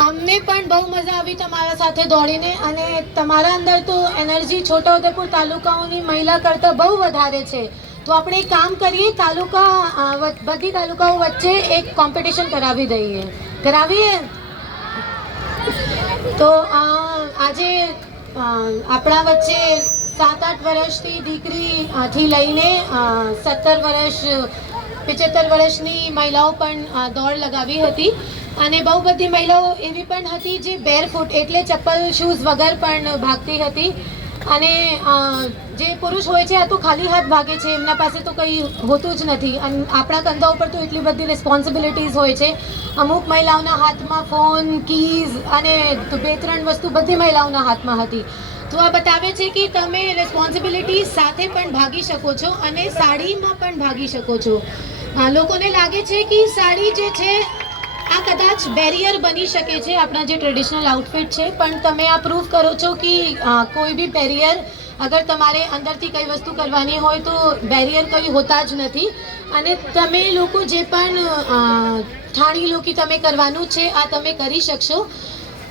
અમને પણ બહુ મજા આવી તમારા સાથે દોડીને, અને તમારા અંદર તો એનર્જી છોટાઉદેપુર તાલુકાઓની મહિલા કરતાં બહુ વધારે છે. તો આપણે એક કામ કરીએ, બધી તાલુકાઓ વચ્ચે એક કોમ્પિટિશન કરાવી દઈએ. કરાવીએ તો આજે આપણા વચ્ચે 7-8 વર્ષની દીકરી થી લઈને 17 વર્ષ 75 વર્ષની મહિલાઓ પણ દોડ લગાવી હતી. અને બહુ બધી મહિલાઓ એવી પણ હતી જે બેરફૂટ એટલે ચપ્પલ શૂઝ વગર પણ ભાગતી હતી. અને જે પુરુષ હોય છે આ તો ખાલી હાથ ભાગે છે, એમના પાસે તો કંઈ હોતું જ નથી. અને આપણા કંધા ઉપર તો એટલી બધી રિસ્પોન્સિબિલિટીઝ હોય છે. અમુક મહિલાઓના હાથમાં ફોન, કીઝ અને 2-3 વસ્તુ બધી મહિલાઓના હાથમાં હતી. તો આ બતાવે છે કે તમે રિસ્પોન્સિબિલિટી સાથે પણ ભાગી શકો છો અને સાડીમાં પણ ભાગી શકો છો. લોકોને લાગે છે કે સાડી જે છે આ કદાચ બેરિયર બની શકે છે આપણા જે ટ્રેડિશનલ આઉટફિટ છે, પણ તમે આ પ્રૂવ કરો છો કે કોઈ બી બેરિયર, અગર તમારે અંદરથી કઈ વસ્તુ કરવાની હોય તો બેરિયર કંઈ હોતા જ નથી. અને તમે લોકો જે પણ ઠાણી લો કે તમે કરવાનું છે આ તમે કરી શકશો.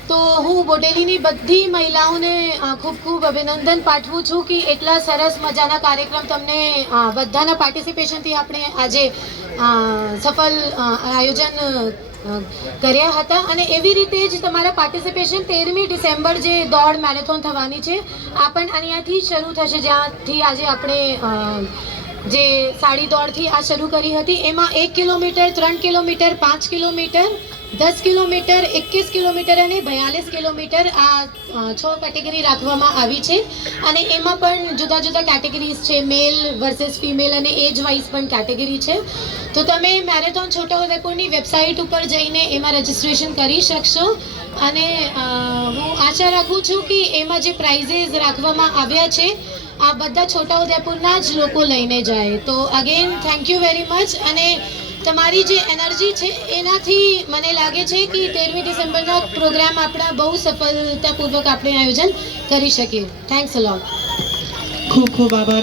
તો હું બોડેલીની બધી મહિલાઓને ખૂબ ખૂબ અભિનંદન પાઠવું છું કે એટલા સરસ મજાના કાર્યક્રમ તમને બધાના પાર્ટિસિપેશનથી આપણે આજે સફળ આયોજન કર્યા હતા. અને એવી રીતે જ તમારા પાર્ટિસિપેશન 13મી ડિસેમ્બર જે દોડ મેરેથોન થવાની છે આ પણ અહીંયાથી શરૂ થશે, જ્યાંથી આજે આપણે જે સાડી દોડથી આ શરૂ કરી હતી. એમાં 1 kilometre, 3 kilometre, 5 kilometre, 10 kilometre, 21 kilometre અને 42 કિલોમીટર આ 6 કેટેગરી રાખવામાં આવી છે. અને એમાં પણ જુદા જુદા કેટેગરીઝ છે, મેલ વર્સેસ ફિમેલ અને એજ વાઇઝ પણ કેટેગરી છે. તો તમે મેરેથોન છોટાઉદેપુરની વેબસાઇટ ઉપર જઈને એમાં રજિસ્ટ્રેશન કરી શકશો. અને હું આશા રાખું છું કે એમાં જે પ્રાઇઝીસ રાખવામાં આવ્યા છે આ બધા છોટાઉદેપુરના જ લોકો લઈને જાય. તો again thank you very much. અને તમારી જે એનર્જી છે એનાથી મને લાગે છે કે 13મી ડિસેમ્બરના પ્રોગ્રામ આપણા બહુ સફળતાપૂર્વક આપણે આયોજન કરી શકીએ. થેન્ક્સ અ લોટ. ખૂબ ખૂબ આભાર.